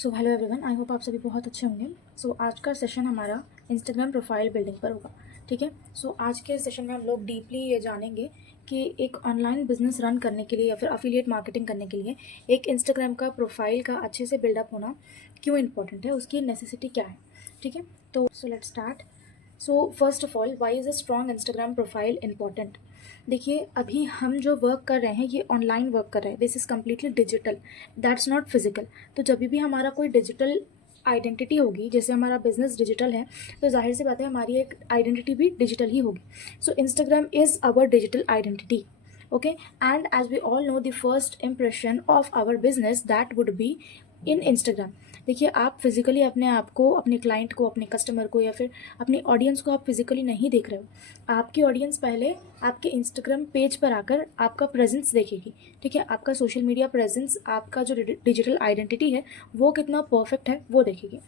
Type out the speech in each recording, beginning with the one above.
So hello everyone, I hope आप सभी बहुत अच्छे होंगे। आज का सेशन हमारा इंस्टाग्राम प्रोफाइल बिल्डिंग पर होगा। ठीक है। आज के सेशन में हम लोग डीपली ये जानेंगे कि एक ऑनलाइन बिजनेस रन करने के लिए या फिर अफिलिएट मार्केटिंग करने के लिए एक इंस्टाग्राम का प्रोफाइल का अच्छे से बिल्डअप होना क्यों इंपॉर्टेंट है, उसकी नेसेसिटी क्या है। ठीक है। तो let's start. First of all, why is a strong Instagram profile important. देखिए, अभी हम जो वर्क कर रहे हैं ये ऑनलाइन वर्क कर रहे हैं, this is completely digital, that's not physical. तो जब भी हमारा कोई डिजिटल आइडेंटिटी होगी, जैसे हमारा बिजनेस डिजिटल है, तो जाहिर सी बात है हमारी एक आइडेंटिटी भी डिजिटल ही होगी। So Instagram is our digital identity. Okay. And as we all know, the first impression of our business that would be in Instagram. देखिए, आप फिजिकली अपने आप को, अपने क्लाइंट को, अपने कस्टमर को या फिर अपनी ऑडियंस को आप फिजिकली नहीं देख रहे हो। आपकी ऑडियंस पहले आपके इंस्टाग्राम पेज पर आकर आपका प्रेजेंस देखेगी। ठीक है। आपका सोशल मीडिया प्रेजेंस, आपका जो डिजिटल आइडेंटिटी है वो कितना परफेक्ट है वो देखेगी।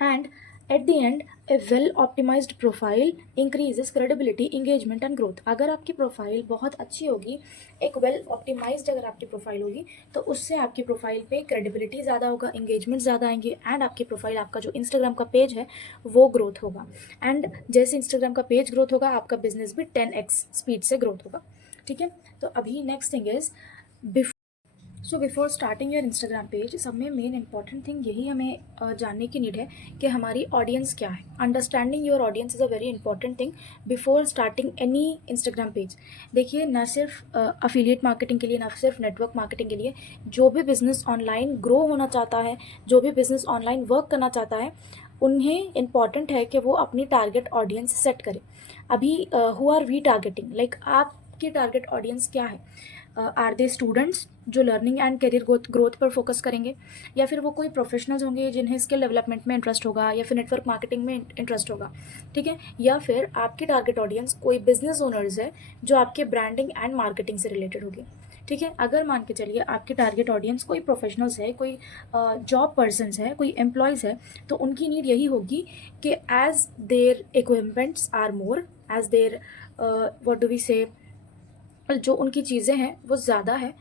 And at the end, a well optimised profile increases credibility, engagement and growth. अगर आपकी प्रोफाइल बहुत अच्छी होगी, एक वेल ऑप्टिमाइज्ड अगर आपकी प्रोफाइल होगी, तो उससे आपकी प्रोफाइल पे क्रेडिबिलिटी ज़्यादा होगा, इंगेजमेंट ज़्यादा आएंगे, एंड आपकी प्रोफाइल, आपका जो इंस्टाग्राम का पेज है वो ग्रोथ होगा। एंड जैसे इंस्टाग्राम का पेज ग्रोथ होगा, आपका बिजनेस भी 10x स्पीड से ग्रोथ होगा। ठीक है। तो अभी next thing is, before starting your Instagram page, सब में मेन इंपॉर्टेंट थिंग यही हमें जानने की नीड है कि हमारी ऑडियंस क्या है। Understanding your audience is a very important thing before starting any Instagram page. देखिए, ना सिर्फ अफिलिएट मार्केटिंग के लिए, ना सिर्फ नेटवर्क मार्केटिंग के लिए, जो भी बिजनेस ऑनलाइन ग्रो होना चाहता है, जो भी बिजनेस ऑनलाइन वर्क करना चाहता है, उन्हें इम्पॉर्टेंट है कि वो अपनी टारगेट ऑडियंस सेट करें। अभी who are we targeting, like आपकी टारगेट ऑडियंस क्या है? आर दे स्टूडेंट्स जो लर्निंग एंड करियर ग्रोथ पर फोकस करेंगे, या फिर वो कोई प्रोफेशनल्स होंगे जिन्हें स्किल डेवलपमेंट में इंटरेस्ट होगा, या फिर नेटवर्क मार्केटिंग में इंटरेस्ट होगा। ठीक है। या फिर आपकी टारगेट ऑडियंस कोई बिजनेस ओनर्स है जो आपके ब्रांडिंग एंड मार्केटिंग से रिलेटेड होगी। ठीक है। अगर मान के चलिए आपकी टारगेट ऑडियंस कोई प्रोफेशनल्स है, कोई जॉब पर्सनस है, कोई एम्प्लॉयज़ है, तो उनकी नीड यही होगी कि as their equipments are more, as their what do we say, जो उनकी चीज़ें हैं वो ज़्यादा है।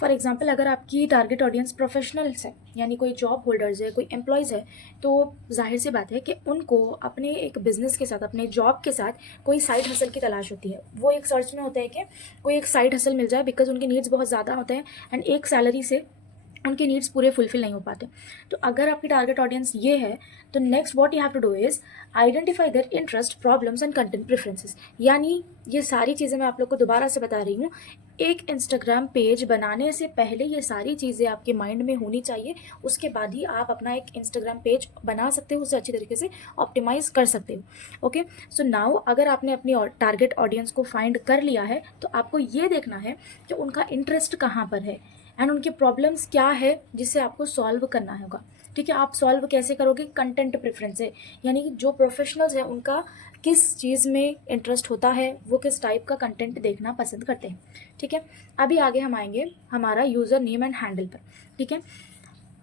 फॉर एग्जाम्पल, अगर आपकी टारगेट ऑडियंस प्रोफेशनल्स है, यानी कोई जॉब होल्डर्स है, कोई एम्प्लॉयज़ है, तो जाहिर सी बात है कि उनको अपने एक बिज़नेस के साथ, अपने जॉब के साथ कोई साइड हसल की तलाश होती है। वो एक सर्च में होता है कि कोई एक साइड हसल मिल जाए, बिकॉज उनके नीड्स बहुत ज़्यादा होते हैं एंड एक सैलरी से उनके नीड्स पूरे फुलफिल नहीं हो पाते। तो अगर आपकी टारगेट ऑडियंस ये है, तो next what you have to do is identify their interest, problems and content preferences. यानी ये सारी चीज़ें मैं आप लोग को दोबारा से बता रही हूँ। एक इंस्टाग्राम पेज बनाने से पहले ये सारी चीज़ें आपके माइंड में होनी चाहिए, उसके बाद ही आप अपना एक इंस्टाग्राम पेज बना सकते हो, उसे अच्छी तरीके से ऑप्टिमाइज कर सकते हो। ओके। सो नाउ, अगर आपने अपनी टारगेट ऑडियंस को फाइंड कर लिया है, तो आपको ये देखना है कि उनका इंटरेस्ट कहाँ पर है एंड उनकी प्रॉब्लम्स क्या है जिसे आपको सॉल्व करना होगा। ठीक है। आप सॉल्व कैसे करोगे? कंटेंट प्रेफरेंस है, यानी कि जो प्रोफेशनल्स हैं उनका किस चीज़ में इंटरेस्ट होता है, वो किस टाइप का कंटेंट देखना पसंद करते हैं। ठीक है। अभी आगे हम आएंगे हमारा यूज़र नेम एंड हैंडल पर। ठीक है।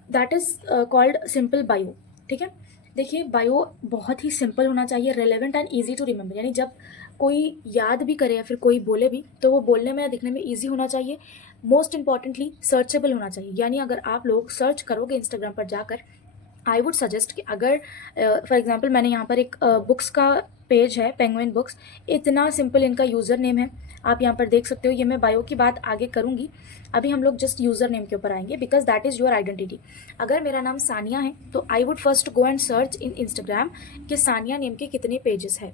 That is called simple bio. ठीक है। देखिए, बायो बहुत ही सिंपल होना चाहिए, relevant and easy to remember, यानी जब कोई याद भी करे या फिर कोई बोले भी तो वो बोलने में, दिखने में ईजी होना चाहिए। मोस्ट इंपॉर्टेंटली सर्चेबल होना चाहिए, यानी अगर आप लोग सर्च करोगे इंस्टाग्राम पर जाकर, आई वुड सजेस्ट कि अगर फॉर एग्जांपल मैंने यहाँ पर एक बुक्स का पेज है, पेंगुइन बुक्स, इतना सिंपल इनका यूज़र नेम है, आप यहाँ पर देख सकते हो। ये मैं बायो की बात आगे करूँगी, अभी हम लोग जस्ट यूज़र नेम के ऊपर आएंगे, because that is your identity. अगर मेरा नाम सानिया है, तो I would first go and search in Instagram कि सानिया नेम के कितने पेजेस है।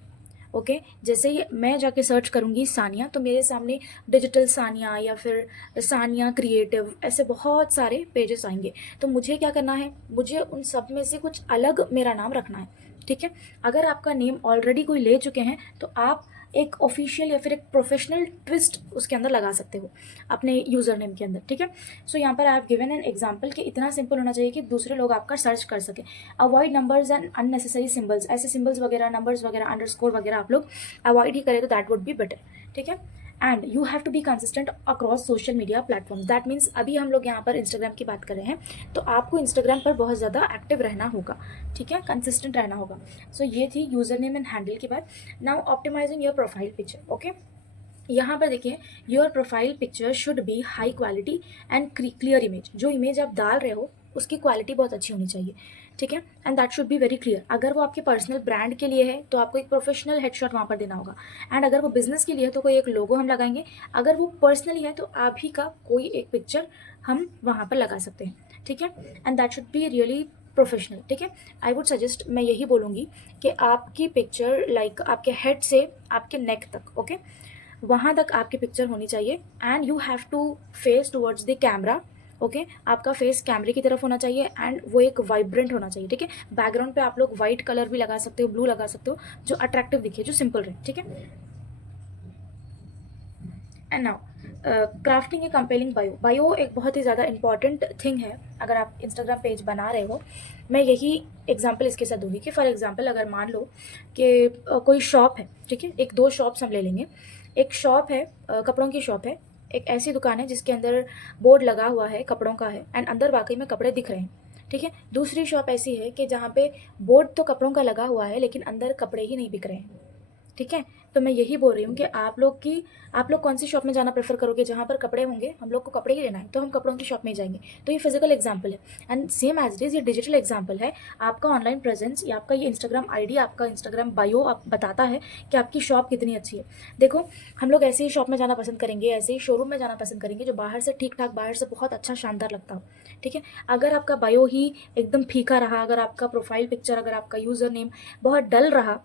ओके। जैसे ही मैं जाके सर्च करूँगी सानिया, तो मेरे सामने डिजिटल सानिया या फिर सानिया क्रिएटिव, ऐसे बहुत सारे पेजेस आएंगे। तो मुझे क्या करना है? मुझे उन सब में से कुछ अलग मेरा नाम रखना है। ठीक है। अगर आपका नेम ऑलरेडी कोई ले चुके हैं, तो आप एक ऑफिशियल या फिर एक प्रोफेशनल ट्विस्ट उसके अंदर लगा सकते हो अपने यूज़र नेम के अंदर। ठीक है। सो यहाँ पर I have given an example कि इतना सिंपल होना चाहिए कि दूसरे लोग आपका सर्च कर सके। Avoid numbers and unnecessary symbols, ऐसे सिंबल्स वगैरह, नंबर्स वगैरह, अंडरस्कोर वगैरह आप लोग अवॉइड ही करें तो दैट वुड बी बेटर। ठीक है। And you have to be consistent across social media platforms. That means अभी हम लोग यहाँ पर इंस्टाग्राम की बात कर रहे हैं, तो आपको इंस्टाग्राम पर बहुत ज़्यादा एक्टिव रहना होगा। ठीक है। कंसिस्टेंट रहना होगा। सो ये थी यूज़र नेम एंड हैंडल की बात। Now optimising your profile picture. Okay. यहाँ पर देखिए, your profile picture should be high quality and clear image. जो इमेज आप डाल रहे हो उसकी क्वालिटी बहुत अच्छी होनी चाहिए, ठीक है, and that should be very clear. अगर वो आपके पर्सनल ब्रांड के लिए है तो आपको एक प्रोफेशनल हेडशॉट वहाँ पर देना होगा, एंड अगर वो बिजनेस के लिए है तो कोई एक लोगो हम लगाएंगे। अगर वो पर्सनली है तो आप ही का कोई एक पिक्चर हम वहाँ पर लगा सकते हैं, ठीक है, and that should be really professional, ठीक है। आई वुड सजेस्ट, मैं यही बोलूँगी कि आपकी पिक्चर लाइक आपके हेड से आपके नेक तक, ओके, वहाँ तक आपकी पिक्चर होनी चाहिए, and you have to face towards the camera, okay, आपका फेस कैमरे की तरफ होना चाहिए, एंड वो एक वाइब्रेंट होना चाहिए, ठीक है। बैकग्राउंड पे आप लोग वाइट कलर भी लगा सकते हो, ब्लू लगा सकते हो, जो अट्रैक्टिव दिखे, जो सिंपल रहे, ठीक है। And now crafting A compelling bio. Bio एक बहुत ही ज़्यादा इंपॉर्टेंट थिंग है अगर आप इंस्टाग्राम पेज बना रहे हो। मैं यही एग्जांपल इसके साथ दूंगी कि फॉर एग्जांपल अगर मान लो कि कोई शॉप है, ठीक है, एक दो शॉप्स हम ले लेंगे। एक शॉप है, कपड़ों की शॉप है, एक ऐसी दुकान है जिसके अंदर बोर्ड लगा हुआ है कपड़ों का है, एंड अंदर वाकई में कपड़े दिख रहे हैं, ठीक है। दूसरी शॉप ऐसी है कि जहाँ पे बोर्ड तो कपड़ों का लगा हुआ है लेकिन अंदर कपड़े ही नहीं बिक रहे हैं, ठीक है। तो मैं यही बोल रही हूँ कि आप लोग कौन सी शॉप में जाना प्रेफर करोगे? जहाँ पर कपड़े होंगे, हम लोग को कपड़े ही लेना है तो हम कपड़ों की शॉप में ही जाएंगे। तो ये फिजिकल एग्जाम्पल है, and same as it is ये डिजिटल एग्जाम्पल है। आपका ऑनलाइन प्रेजेंस या आपका ये इंस्टाग्राम आईडी, आपका इंस्टाग्राम बायो आप बताता है कि आपकी शॉप कितनी अच्छी है। देखो, हम लोग ऐसे ही शॉप में जाना पसंद करेंगे, ऐसे ही शोरूम में जाना पसंद करेंगे जो बाहर से ठीक ठाक, बाहर से बहुत अच्छा शानदार लगता हो, ठीक है। अगर आपका बायो ही एकदम फीका रहा, अगर आपका प्रोफाइल पिक्चर, अगर आपका यूज़र नेम बहुत डल रहा,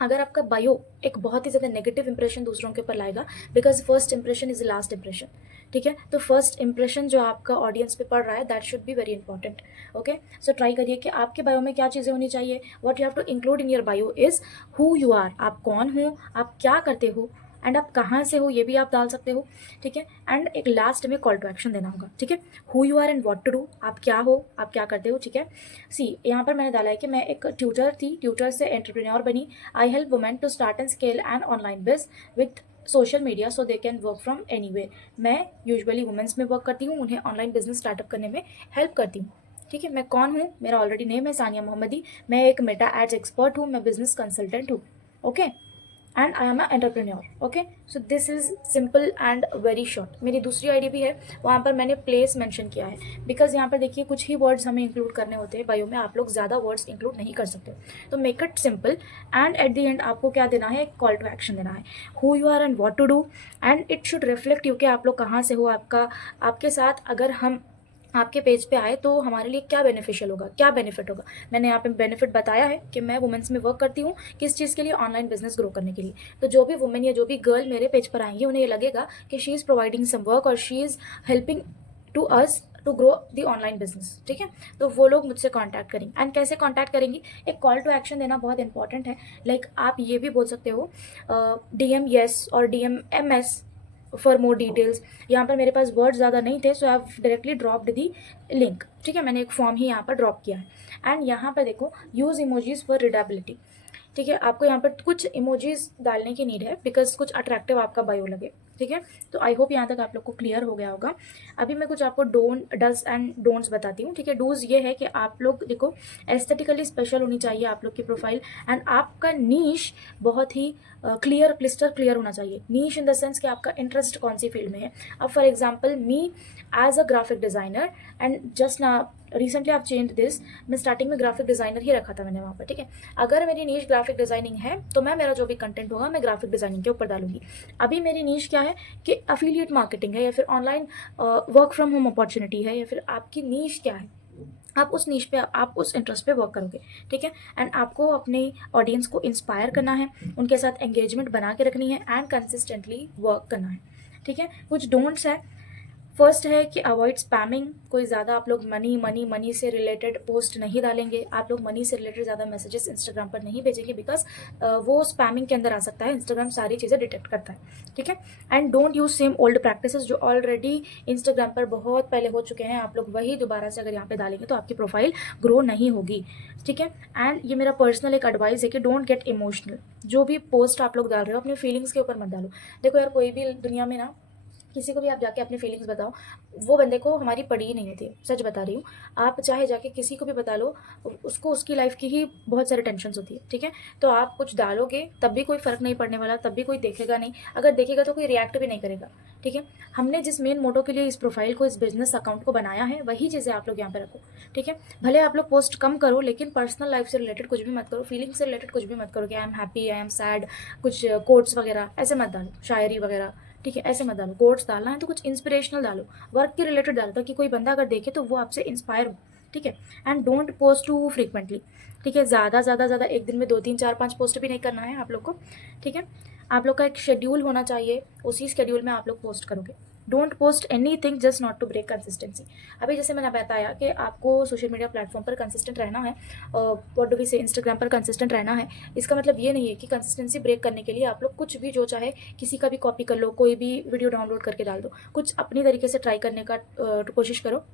अगर आपका बायो एक बहुत ही ज़्यादा नेगेटिव इंप्रेशन दूसरों के ऊपर लाएगा, because first impression is last impression, ठीक है। तो फर्स्ट इंप्रेशन जो आपका ऑडियंस पे पड़ रहा है, that should be very important, okay. So try करिए कि आपके बायो में क्या चीज़ें होनी चाहिए। What you have to include in your bio is who you are, आप कौन हो, आप क्या करते हो, एंड आप कहाँ से हो ये भी आप डाल सकते हो, ठीक है। एंड एक लास्ट में कॉल टू एक्शन देना होगा, ठीक है। Who you are and what to do, आप क्या हो, आप क्या करते हो, ठीक है। सी, यहाँ पर मैंने डाला है कि मैं एक ट्यूटर थी, ट्यूटर से एंटरप्रेन्योर बनी। I help women to start and scale and online biz with social media so they can work from anywhere. मैं यूजुअली वुमेन्स में वर्क करती हूँ, उन्हें ऑनलाइन बिजनेस स्टार्टअप करने में हेल्प करती हूँ, ठीक है। मैं कौन हूँ? मेरा ऑलरेडी नेम है सानिया मोहम्मदी। मैं एक मेटा एड्स एक्सपर्ट हूँ, मैं बिजनेस कंसल्टेंट हूँ, okay, and I am a entrepreneur, okay. So this is simple and very short. मेरी दूसरी आईडी भी है, वहाँ पर मैंने प्लेस मेंशन किया है, बिकॉज यहाँ पर देखिए कुछ ही वर्ड्स हमें इंक्लूड करने होते हैं बायो में, आप लोग ज़्यादा वर्ड्स इंक्लूड नहीं कर सकते। तो make it simple, and at the and आपको क्या देना है? एक कॉल टू एक्शन देना है, who you are and what to do, and it should reflect you कि आप लोग कहाँ से हो, आपका आपके साथ अगर हम आपके पेज पे आए तो हमारे लिए क्या बेनिफिशियल होगा, क्या बेनिफिट होगा। मैंने यहाँ पे बेनिफिट बताया है कि मैं वुमेन्स में वर्क करती हूँ, किस चीज़ के लिए? ऑनलाइन बिजनेस ग्रो करने के लिए। तो जो भी वुमेन या जो भी गर्ल मेरे पेज पर आएंगी, उन्हें ये लगेगा कि she is providing some work और she is helping to us to grow the online business, ठीक है। तो वो लोग मुझसे कांटेक्ट करेंगे, एंड कैसे कांटेक्ट करेंगी? एक कॉल टू एक्शन देना बहुत इंपॉर्टेंट है। लाइक आप ये भी बोल सकते हो DM yes और DM MS for more details. यहाँ पर मेरे पास वर्ड ज़्यादा नहीं थे, so I have directly dropped the link, ठीक है। मैंने एक फॉर्म ही यहाँ पर ड्रॉप किया है, एंड यहाँ पर देखो यूज़ इमोजीज फॉर रीडेबिलिटी, ठीक है। आपको यहाँ पर कुछ इमोजीज डालने की नीड है, बिकॉज कुछ अट्रैक्टिव आपका बायो लगे, ठीक है। तो आई होप यहाँ तक आप लोग को क्लियर हो गया होगा। अभी मैं कुछ आपको डज एंड डोंट्स बताती हूँ, ठीक है। डूज ये है कि आप लोग देखो, एस्थेटिकली स्पेशल होनी चाहिए आप लोग की प्रोफाइल, एंड आपका नीश बहुत ही क्लियर, क्लिस्टर क्लियर होना चाहिए। नीश इन द सेंस कि आपका इंटरेस्ट कौन सी फील्ड में है। अब for example me as a graphic designer, and just ना रिसेंटली आप चेंज दिस, मैं स्टार्टिंग में ग्राफिक डिज़ाइनर ही रखा था मैंने वहाँ पर, ठीक है। अगर मेरी नीश ग्राफिक डिज़ाइनिंग है तो मैं, मेरा जो भी कंटेंट होगा मैं ग्राफिक डिज़ाइनिंग के ऊपर डालूंगी। अभी मेरी नीश क्या है कि अफिलिएट मार्केटिंग है, या फिर online work from home opportunity है, या फिर आपकी नीश क्या है, आप उस नीश पे, आप उस इंटरेस्ट पे वर्क करोगे, ठीक है। एंड आपको अपने ऑडियंस को इंस्पायर करना है, उनके साथ एंगेजमेंट बना के रखनी है, एंड कंसिस्टेंटली वर्क करना है, ठीक है। कुछ डोंट्स है। फर्स्ट है कि अवॉइड स्पैमिंग। कोई ज़्यादा आप लोग मनी मनी मनी से रिलेटेड पोस्ट नहीं डालेंगे, आप लोग मनी से रिलेटेड ज़्यादा मैसेजेस इंस्टाग्राम पर नहीं भेजेंगे, बिकॉज वो स्पैमिंग के अंदर आ सकता है। इंस्टाग्राम सारी चीज़ें डिटेक्ट करता है, ठीक है। And don't use same old practices जो ऑलरेडी इंस्टाग्राम पर बहुत पहले हो चुके हैं, आप लोग वही दोबारा से अगर यहाँ पे डालेंगे तो आपकी प्रोफाइल ग्रो नहीं होगी, ठीक है। एंड ये मेरा पर्सनल एक एडवाइस है कि डोंट गेट इमोशनल। जो भी पोस्ट आप लोग डाल रहे हो अपनी फीलिंग्स के ऊपर मत डालो। देखो यार, कोई भी दुनिया में ना किसी को भी आप जाके अपनी फीलिंग्स बताओ, वो बंदे को हमारी पड़ी ही नहीं होती है, सच बता रही हूँ। आप चाहे जाके किसी को भी बता लो, उसको उसकी लाइफ की ही बहुत सारी टेंशन्स होती है, ठीक है। तो आप कुछ डालोगे तब भी कोई फ़र्क नहीं पड़ने वाला, तब भी कोई देखेगा नहीं, अगर देखेगा तो कोई रिएक्ट भी नहीं करेगा, ठीक है। हमने जिस मेन मोटो के लिए इस प्रोफाइल को, इस बिजनेस अकाउंट को बनाया है, वही चीज़ें आप लोग यहाँ पे रखो, ठीक है। भले आप लोग पोस्ट कम करो, लेकिन पर्सनल लाइफ से रिलेटेड कुछ भी मत करो, फीलिंग से रिलेटेड कुछ भी मत करो कि I am happy, I am sad, कुछ कोट्स वगैरह ऐसे मत डालो, शायरी वगैरह, ठीक है, ऐसे मत डालो। कोट्स डालना है तो कुछ इंस्पिरेशनल डालो, वर्क के रिलेटेड डालो, ताकि कोई बंदा अगर देखे तो वो आपसे इंस्पायर हो, ठीक है। And don't post too frequently, ठीक है। ज़्यादा एक दिन में 2 3 4 5 पोस्ट भी नहीं करना है आप लोग को, ठीक है। आप लोग का एक शेड्यूल होना चाहिए, उसी शेड्यूल में आप लोग पोस्ट करोगे। Don't post anything just not to break consistency. अभी जैसे मैंने बताया कि आपको सोशल मीडिया प्लेटफॉर्म पर कंसिस्टेंट रहना है, what do we say, Instagram पर कंसिस्टेंट रहना है। इसका मतलब ये नहीं है कि कंसिस्टेंसी ब्रेक करने के लिए आप लोग कुछ भी जो चाहे किसी का भी कॉपी कर लो, कोई भी वीडियो डाउनलोड करके डाल दो। कुछ अपनी तरीके से ट्राई करने का कोशिश करो,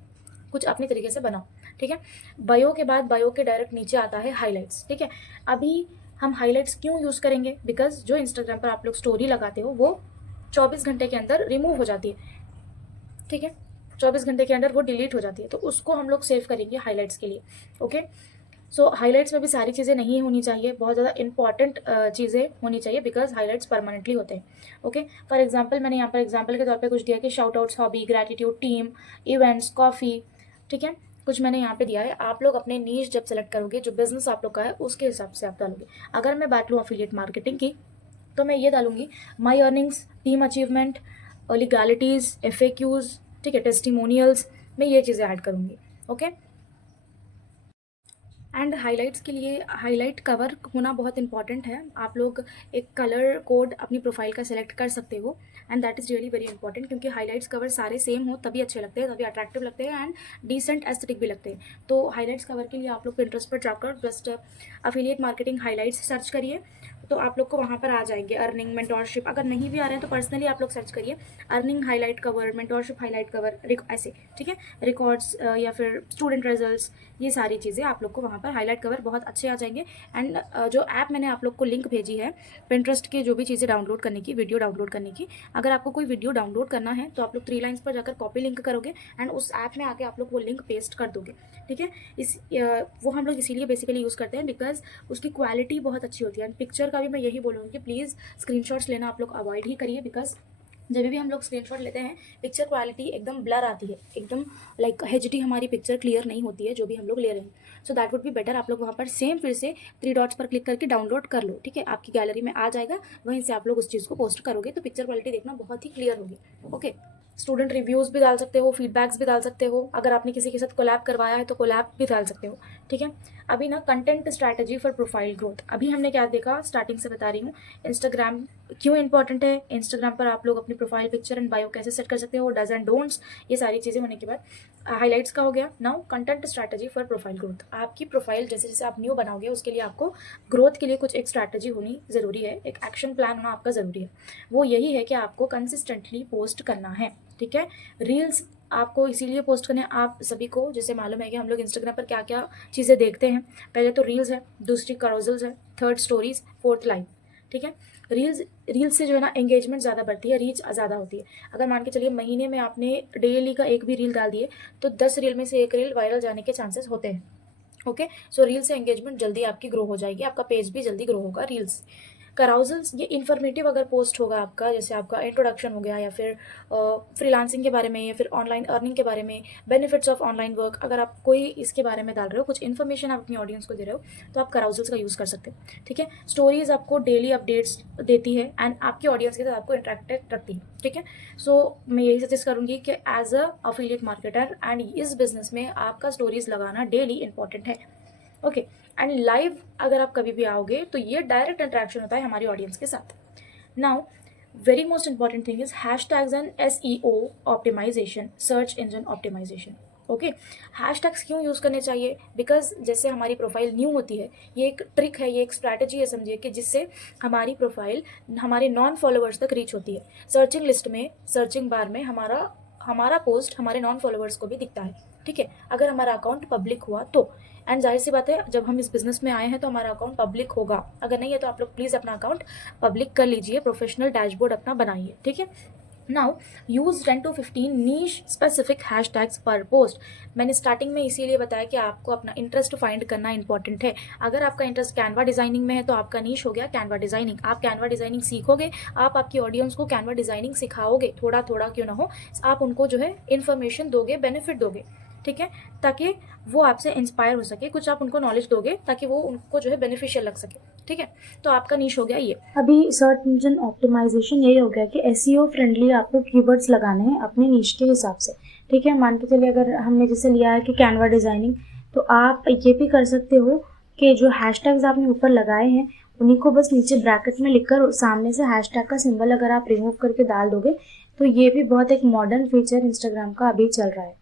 कुछ अपनी तरीके से बनाओ, ठीक है। बायो के बाद, बायो के डायरेक्ट नीचे आता है हाईलाइट्स, ठीक है। अभी हम हाईलाइट्स क्यों यूज़ करेंगे, बिकॉज जो इंस्टाग्राम पर आप लोग स्टोरी लगाते हो वो 24 घंटे के अंदर रिमूव हो जाती है, ठीक है। 24 घंटे के अंदर वो डिलीट हो जाती है, तो उसको हम लोग सेव करेंगे हाईलाइट्स के लिए, ओके। सो हाईलाइट्स में भी सारी चीज़ें नहीं होनी चाहिए, बहुत ज़्यादा इंपॉर्टेंट चीज़ें होनी चाहिए, बिकॉज हाईलाइट्स परमानेंटली होते हैं, ओके। फॉर एग्जांपल मैंने यहाँ पर एग्जांपल के तौर पे कुछ दिया कि shout outs, hobby, gratitude, team, events, coffee, ठीक है। कुछ मैंने यहाँ पे दिया है, आप लोग अपने नीश जब सेलेक्ट करोगे, जो बिजनेस आप लोग का है उसके हिसाब से आप डालोगे। अगर मैं बात लूँ अफिलिएट मार्केटिंग की, तो मैं ये डालूंगी my earnings, team achievement, legalities, FAQs, ठीक है, टेस्टिमोनियल्स, मैं ये चीज़ें ऐड करूँगी, ओके। एंड हाइलाइट्स के लिए हाईलाइट कवर होना बहुत इंपॉर्टेंट है। आप लोग एक कलर कोड अपनी प्रोफाइल का सेलेक्ट कर सकते हो, and that is really very important, क्योंकि हाइलाइट्स कवर सारे सेम हो तभी अच्छे लगते हैं, तभी अट्रैक्टिव लगते हैं एंड डिसेंट एस्थेटिक भी लगते हैं। तो हाइलाइट्स कवर के लिए आप लोग पिंटरेस्ट पर जाकर just affiliate marketing highlights search करिए, तो आप लोग को वहाँ पर आ जाएंगे। अर्निंग, मेंटोरशिप, अगर नहीं भी आ रहे हैं तो पर्सनली आप लोग सर्च करिए earning highlight cover, mentorship highlight cover, ऐसे, ठीक है। रिकॉर्ड्स या फिर स्टूडेंट रिजल्ट्स, ये सारी चीज़ें आप लोग को वहाँ पर हाईलाइट कवर बहुत अच्छे आ जाएंगे। एंड जो ऐप मैंने आप लोग को लिंक भेजी है पिंटरेस्ट की, जो भी चीज़ें डाउनलोड करने की, वीडियो डाउनलोड करने की, अगर आपको कोई वीडियो डाउनलोड करना है तो आप लोग 3 लाइन्स पर जाकर कॉपी लिंक करोगे एंड उस ऐप में आके आप लोग वो लिंक पेस्ट कर दोगे, ठीक है। वो हम लोग इसीलिए बेसिकली यूज़ करते हैं बिकॉज उसकी क्वालिटी बहुत अच्छी होती है। एंड पिक्चर का भी मैं यही बोलूँगी कि प्लीज़ स्क्रीनशॉट्स लेना आप लोग अवॉइड ही करिए, बिकॉज जब भी हम लोग स्क्रीनशॉट लेते हैं पिक्चर क्वालिटी एकदम ब्लर आती है, एकदम लाइक HD हमारी पिक्चर क्लियर नहीं होती है जो भी हम लोग ले रहे हैं। So that would be better, आप लोग वहाँ पर सेम फिर से 3 डॉट्स पर क्लिक करके डाउनलोड कर लो, ठीक है। आपकी गैलरी में आ जाएगा, वहीं से आप लोग उस चीज़ को पोस्ट करोगे तो पिक्चर क्वालिटी देखना बहुत ही क्लियर होगी, ओके। स्टूडेंट रिव्यूज़ भी डाल सकते हो, फीडबैक्स भी डाल सकते हो, अगर आपने किसी के साथ कोलैब करवाया है तो कोलैब भी डाल सकते हो, ठीक है। अभी ना content strategy for profile growth, अभी हमने क्या देखा, स्टार्टिंग से बता रही हूँ इंस्टाग्राम क्यों इंपॉर्टेंट है, इंस्टाग्राम पर आप लोग अपनी प्रोफाइल पिक्चर एंड बायो कैसे सेट कर सकते हो, डज एंड डोंट्स, ये सारी चीज़ें होने के बाद हाईलाइट्स का हो गया। Now content strategy for profile growth, आपकी प्रोफाइल जैसे जैसे आप न्यू बनाओगे उसके लिए आपको ग्रोथ के लिए कुछ एक स्ट्रैटेजी होनी ज़रूरी है, एक एक्शन प्लान होना आपका ज़रूरी है। वो यही है कि आपको कंसिस्टेंटली पोस्ट करना है, ठीक है। रील्स आपको इसीलिए पोस्ट करने हैं, आप सभी को जैसे मालूम है कि हम लोग इंस्टाग्राम पर क्या क्या चीज़ें देखते हैं। पहले तो रील्स है, दूसरी करोजल्स है, थर्ड स्टोरीज, फोर्थ लाइव, ठीक है। रील्स से जो है ना एंगेजमेंट ज़्यादा बढ़ती है, रीच ज़्यादा होती है। अगर मान के चलिए महीने में आपने डेली का एक भी रील डाल दिए तो 10 रील में से एक रील वायरल जाने के चांसेस होते हैं, ओके। सो रील से एंगेजमेंट जल्दी आपकी ग्रो हो जाएगी, आपका पेज भी जल्दी ग्रो होगा रील्स। कराउजल्स, ये इन्फॉर्मेटिव अगर पोस्ट होगा आपका, जैसे आपका इंट्रोडक्शन हो गया या फिर फ्रीलांसिंग के बारे में या फिर ऑनलाइन अर्निंग के बारे में, बेनिफिट्स ऑफ ऑनलाइन वर्क, अगर आप कोई इसके बारे में डाल रहे हो, कुछ इन्फॉर्मेशन आप अपनी ऑडियंस को दे रहे हो, तो आप कराउजल्स का यूज़ कर सकते हो, ठीक है। स्टोरीज आपको डेली अपडेट्स देती है एंड आपकी ऑडियंस के साथ आपको इंटरेक्टेड रखती है, ठीक है। सो मैं यही सजेस्ट करूँगी कि as a affiliate marketer and इस बिजनेस में आपका स्टोरीज लगाना डेली इंपॉर्टेंट है, ओके। एंड लाइव अगर आप कभी भी आओगे तो ये डायरेक्ट इंटरेक्शन होता है हमारी ऑडियंस के साथ। Now very most important thing is hashtags and SEO optimisation, search engine optimisation, okay. Hashtags क्यों यूज़ करने चाहिए, बिकॉज जैसे हमारी प्रोफाइल न्यू होती है, ये एक ट्रिक है, ये एक स्ट्रैटेजी है समझिए, कि जिससे हमारी प्रोफाइल हमारे नॉन फॉलोअर्स तक रीच होती है। सर्चिंग लिस्ट में, सर्चिंग बार में हमारा पोस्ट हमारे नॉन फॉलोअर्स को भी दिखता है, ठीक है, अगर हमारा अकाउंट पब्लिक हुआ तो। एंड जाहिर सी बात है जब हम इस बिजनेस में आए हैं तो हमारा अकाउंट पब्लिक होगा, अगर नहीं है तो आप लोग प्लीज़ अपना अकाउंट पब्लिक कर लीजिए, प्रोफेशनल डैशबोर्ड अपना बनाइए, ठीक है। Now use 10 to 15 niche specific hashtags पर पोस्ट। मैंने स्टार्टिंग में इसीलिए बताया कि आपको अपना इंटरेस्ट फाइंड करना इंपॉर्टेंट है। अगर आपका इंटरेस्ट कैनवा डिज़ाइनिंग में है तो आपका नीश हो गया कैनवा डिज़ाइनिंग। आप कैनवा डिज़ाइनिंग सीखोगे, आप आपकी ऑडियंस को कैनवा डिज़ाइनिंग सिखाओगे, थोड़ा थोड़ा क्यों ना हो, आप उनको जो है इन्फॉर्मेशन दोगे, बेनिफिट दोगे, ठीक है, ताकि वो आपसे इंस्पायर हो सके, कुछ आप उनको नॉलेज दोगे ताकि वो उनको जो है बेनिफिशियल लग सके, ठीक है। तो आपका नीश हो गया ये। अभी सर्च इंजन ऑप्टिमाइजेशन यही हो गया कि एसईओ फ्रेंडली आपको कीवर्ड्स लगाने हैं अपने नीश के हिसाब से, ठीक है। मान के चलिए अगर हमने जैसे लिया है कि कैनवा डिज़ाइनिंग, तो आप ये भी कर सकते हो कि जो हैशटैग्स आपने ऊपर लगाए हैं उन्हीं को बस नीचे ब्रैकेट में लिखकर सामने से हैशटैग का सिंबल अगर आप रिमूव करके डाल दोगे तो ये भी बहुत एक मॉडर्न फीचर इंस्टाग्राम का अभी चल रहा है,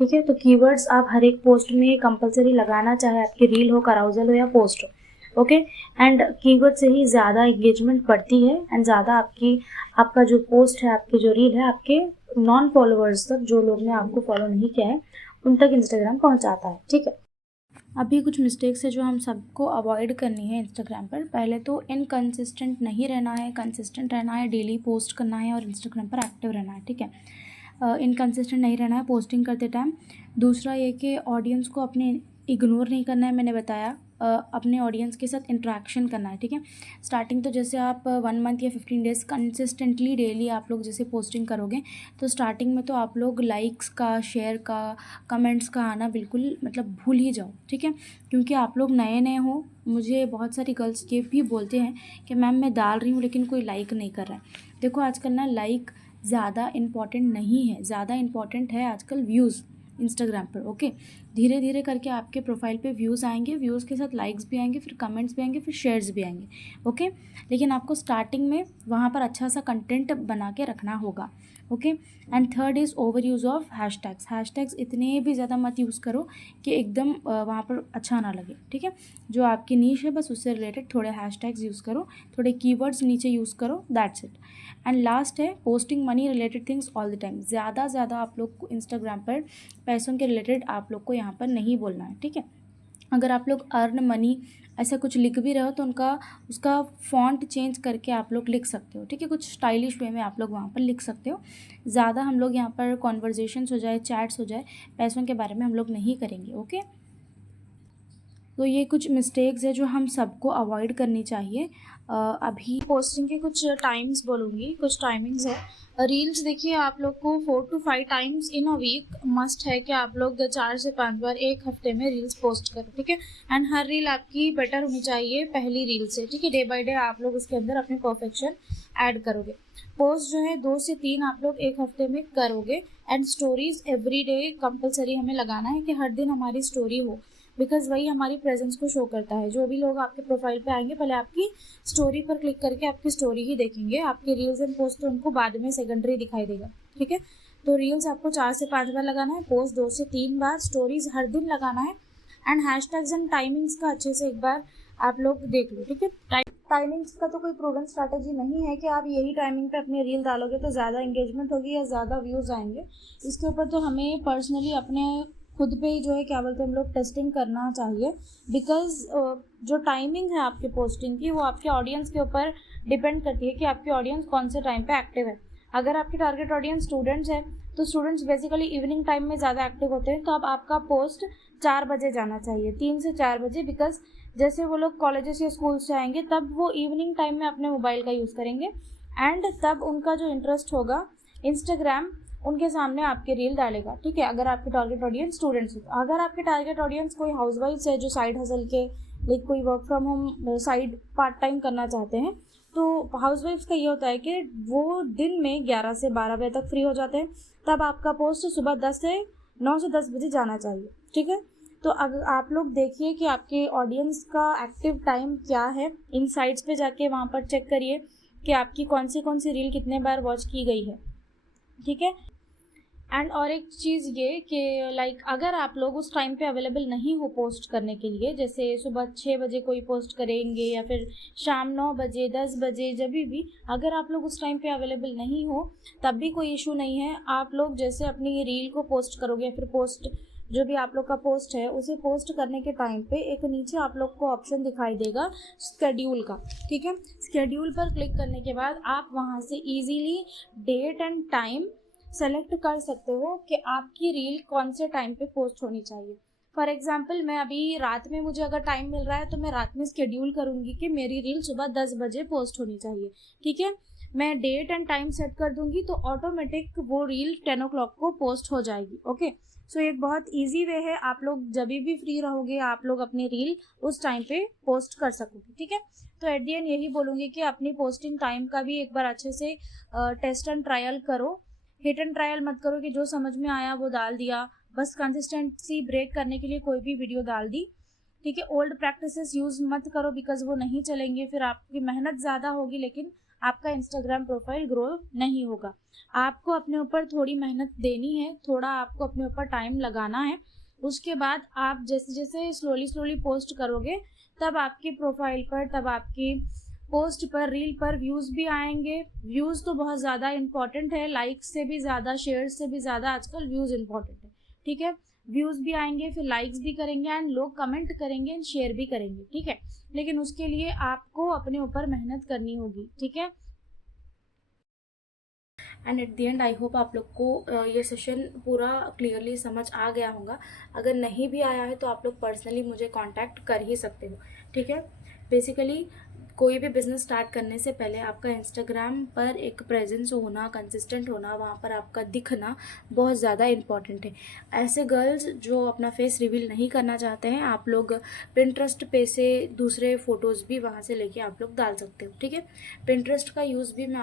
ठीक है। तो कीवर्ड्स आप हर एक पोस्ट में कंपलसरी लगाना, चाहे आपकी रील हो, कराउजल हो या पोस्ट हो, ओके। एंड कीवर्ड से ही ज़्यादा एंगेजमेंट बढ़ती है एंड ज़्यादा आपका जो पोस्ट है, आपकी जो रील है, आपके नॉन फॉलोअर्स तक, जो लोग ने आपको फॉलो नहीं किया है उन तक इंस्टाग्राम पहुंचाता है, ठीक है। अभी कुछ मिस्टेक्स है जो हम सबको अवॉइड करनी है इंस्टाग्राम पर। पहले तो इनकंसिस्टेंट नहीं रहना है, कंसिस्टेंट रहना है, डेली पोस्ट करना है और इंस्टाग्राम पर एक्टिव रहना है, ठीक है। इनकंसिस्टेंट नहीं रहना है पोस्टिंग करते टाइम। दूसरा ये कि ऑडियंस को अपने इग्नोर नहीं करना है, मैंने बताया। अपने ऑडियंस के साथ इंटरेक्शन करना है, ठीक है। स्टार्टिंग तो जैसे आप 1 मंथ या 15 डेज़ कंसिस्टेंटली डेली आप लोग जैसे पोस्टिंग करोगे तो स्टार्टिंग में तो आप लोग लाइक्स का, शेयर का, कमेंट्स का आना बिल्कुल मतलब भूल ही जाओ, ठीक है। क्योंकि आप लोग नए नए हो। मुझे बहुत सारी गर्ल्स ये भी बोलते हैं कि मैम मैं डाल रही हूँ लेकिन कोई लाइक नहीं कर रहा है। देखो आजकल ना लाइक ज़्यादा इम्पॉर्टेंट नहीं है, ज़्यादा इम्पॉर्टेंट है आजकल व्यूज़ इंस्टाग्राम पर, ओके। धीरे धीरे करके आपके प्रोफाइल पे व्यूज़ आएंगे, व्यूज़ के साथ लाइक्स भी आएंगे, फिर कमेंट्स भी आएंगे, फिर शेयर्स भी आएंगे, ओके। लेकिन आपको स्टार्टिंग में वहाँ पर अच्छा सा कंटेंट बना के रखना होगा, okay. And third is over use of hashtags. Hashtags इतने भी ज़्यादा मत यूज़ करो कि एकदम वहाँ पर अच्छा ना लगे, ठीक है। जो आपकी नीश है बस उससे रिलेटेड थोड़े हैशटैग्स यूज़ करो, थोड़े कीवर्ड्स नीचे यूज़ करो, दैट्स इट। एंड लास्ट है posting money related things all the time. ज़्यादा आप लोग को इंस्टाग्राम पर पैसों के रिलेटेड आप लोग को यहाँ पर नहीं बोलना है, ठीक है। अगर आप लोग अर्न मनी ऐसा कुछ लिख भी रहे हो तो उसका फॉन्ट चेंज करके आप लोग लिख सकते हो, ठीक है। कुछ स्टाइलिश वे में आप लोग वहाँ पर लिख सकते हो। ज़्यादा हम लोग यहाँ पर कॉन्वर्जेशंस हो जाए, चैट्स हो जाए, पैसों के बारे में हम लोग नहीं करेंगे, ओके। तो ये कुछ मिस्टेक्स है जो हम सबको अवॉइड करनी चाहिए। अभी पोस्टिंग के कुछ टाइम्स बोलूँगी, कुछ टाइमिंग्स है। रील्स देखिए आप लोग को 4 to 5 times in a week must है कि आप लोग 4 से 5 बार एक हफ्ते में रील्स पोस्ट करें, ठीक है। एंड हर रील आपकी बेटर होनी चाहिए पहली रील से, ठीक है। डे बाय डे आप लोग उसके अंदर अपनी परफेक्शन ऐड करोगे। पोस्ट जो है 2 से 3 आप लोग एक हफ्ते में करोगे। And stories every day compulsory हमें लगाना है कि हर दिन हमारी स्टोरी हो, बिकॉज वही हमारी प्रेजेंस को शो करता है। जो भी लोग आपके प्रोफाइल पे आएंगे पहले आपकी स्टोरी पर क्लिक करके आपकी स्टोरी ही देखेंगे, आपके रील्स एंड पोस्ट तो उनको बाद में सेकेंडरी दिखाई देगा, ठीक है। तो रील्स आपको 4 से 5 बार लगाना है, पोस्ट 2 से 3 बार, स्टोरीज हर दिन लगाना है। एंड हैशटैग्स एंड टाइमिंग्स का अच्छे से एक बार आप लोग देख लो, ठीक है। टाइमिंग्स का तो कोई प्रूवन स्ट्रैटेजी नहीं है कि आप यही टाइमिंग पे अपनी रील डालोगे तो ज़्यादा एंगेजमेंट होगी या ज़्यादा व्यूज़ आएंगे। इसके ऊपर तो हमें पर्सनली अपने खुद पे ही जो है क्या बोलते हैं हम लोग टेस्टिंग करना चाहिए। बिकॉज जो टाइमिंग है आपके पोस्टिंग की वो आपके ऑडियंस के ऊपर डिपेंड करती है कि आपकी ऑडियंस कौन से टाइम पे एक्टिव है। अगर आपकी टारगेट ऑडियंस स्टूडेंट्स है तो स्टूडेंट्स बेसिकली इवनिंग टाइम में ज़्यादा एक्टिव होते हैं, तो अब आपका पोस्ट 4 बजे जाना चाहिए, 3 से 4 बजे। बिकॉज जैसे वो लोग कॉलेजेस या स्कूल से आएंगे तब वो इवनिंग टाइम में अपने मोबाइल का यूज़ करेंगे एंड तब उनका जो इंटरेस्ट होगा इंस्टाग्राम उनके सामने आपके रील डालेगा, ठीक है। अगर आपके टारगेट ऑडियंस स्टूडेंट्स है, अगर आपके टारगेट ऑडियंस कोई हाउसवाइफ्स है जो साइड हसल के लाइक कोई work from home side part time करना चाहते हैं, तो हाउसवाइफ्स का ये होता है कि वो दिन में 11 से 12 बजे तक फ्री हो जाते हैं, तब आपका पोस्ट सुबह 9 से 10 बजे जाना चाहिए, ठीक है। तो अगर आप लोग देखिए कि आपके ऑडियंस का एक्टिव टाइम क्या है, इन साइट्स पे जाके वहाँ पर चेक करिए कि आपकी कौन सी रील कितने बार वॉच की गई है, ठीक है। एंड और एक चीज़ ये कि लाइक अगर आप लोग उस टाइम पे अवेलेबल नहीं हो पोस्ट करने के लिए, जैसे सुबह 6 बजे कोई पोस्ट करेंगे या फिर शाम 9 बजे 10 बजे, जब भी अगर आप लोग उस टाइम पे अवेलेबल नहीं हो तब भी कोई इशू नहीं है। आप लोग जैसे अपनी रील को पोस्ट करोगे या फिर पोस्ट जो भी आप लोग का पोस्ट है उसे पोस्ट करने के टाइम पे एक नीचे आप लोग को ऑप्शन दिखाई देगा शेड्यूल का, ठीक है। शेड्यूल पर क्लिक करने के बाद आप वहाँ से easily date and time select कर सकते हो कि आपकी रील कौन से टाइम पे पोस्ट होनी चाहिए। फॉर एग्जाम्पल मैं अभी रात में, मुझे अगर टाइम मिल रहा है तो मैं रात में शेड्यूल करूँगी कि मेरी रील सुबह 10 बजे पोस्ट होनी चाहिए, ठीक है। मैं डेट एंड टाइम सेट कर दूंगी तो ऑटोमेटिक वो रील 10 o'clock को पोस्ट हो जाएगी। ओके, सो एक बहुत इजी वे है, आप लोग जब भी फ्री रहोगे आप लोग अपनी रील उस टाइम पे पोस्ट कर सकोगे, ठीक है। तो एट दी एंड यही बोलूँगी कि अपनी पोस्टिंग टाइम का भी एक बार अच्छे से टेस्ट एंड ट्रायल करो। हिट एंड ट्रायल मत करो कि जो समझ में आया वो डाल दिया, बस कंसिस्टेंसी ब्रेक करने के लिए कोई भी वीडियो डाल दी, ठीक है। ओल्ड प्रैक्टिसेस यूज मत करो बिकॉज वो नहीं चलेंगे, फिर आपकी मेहनत ज़्यादा होगी लेकिन आपका इंस्टाग्राम प्रोफाइल ग्रो नहीं होगा। आपको अपने ऊपर थोड़ी मेहनत देनी है, थोड़ा आपको अपने ऊपर टाइम लगाना है। उसके बाद आप जैसे जैसे स्लोली पोस्ट करोगे तब आपकी प्रोफाइल पर, तब आपकी पोस्ट पर, रील पर व्यूज़ भी आएंगे। व्यूज़ तो बहुत ज़्यादा इंपॉर्टेंट है, लाइक्स से भी ज़्यादा, शेयर से भी ज़्यादा आजकल व्यूज़ इंपॉर्टेंट है, ठीक है। व्यूज़ भी आएंगे, फिर लाइक्स भी करेंगे एंड लोग कमेंट करेंगे एंड शेयर भी करेंगे, ठीक है। लेकिन उसके लिए आपको अपने ऊपर मेहनत करनी होगी, ठीक है। And at the and I hope आप लोग को ये सेशन पूरा क्लियरली समझ आ गया होगा। अगर नहीं भी आया है तो आप लोग पर्सनली मुझे कांटेक्ट कर ही सकते हो, ठीक है। बेसिकली कोई भी बिजनेस स्टार्ट करने से पहले आपका इंस्टाग्राम पर एक प्रेजेंस होना, कंसिस्टेंट होना, वहाँ पर आपका दिखना बहुत ज़्यादा इंपॉर्टेंट है। ऐसे गर्ल्स जो अपना फेस रिवील नहीं करना चाहते हैं, आप लोग पिंटरेस्ट पे से दूसरे फोटोज़ भी वहाँ से लेके आप लोग डाल सकते हो, ठीक है। पिंटरेस्ट का यूज़ भी मैं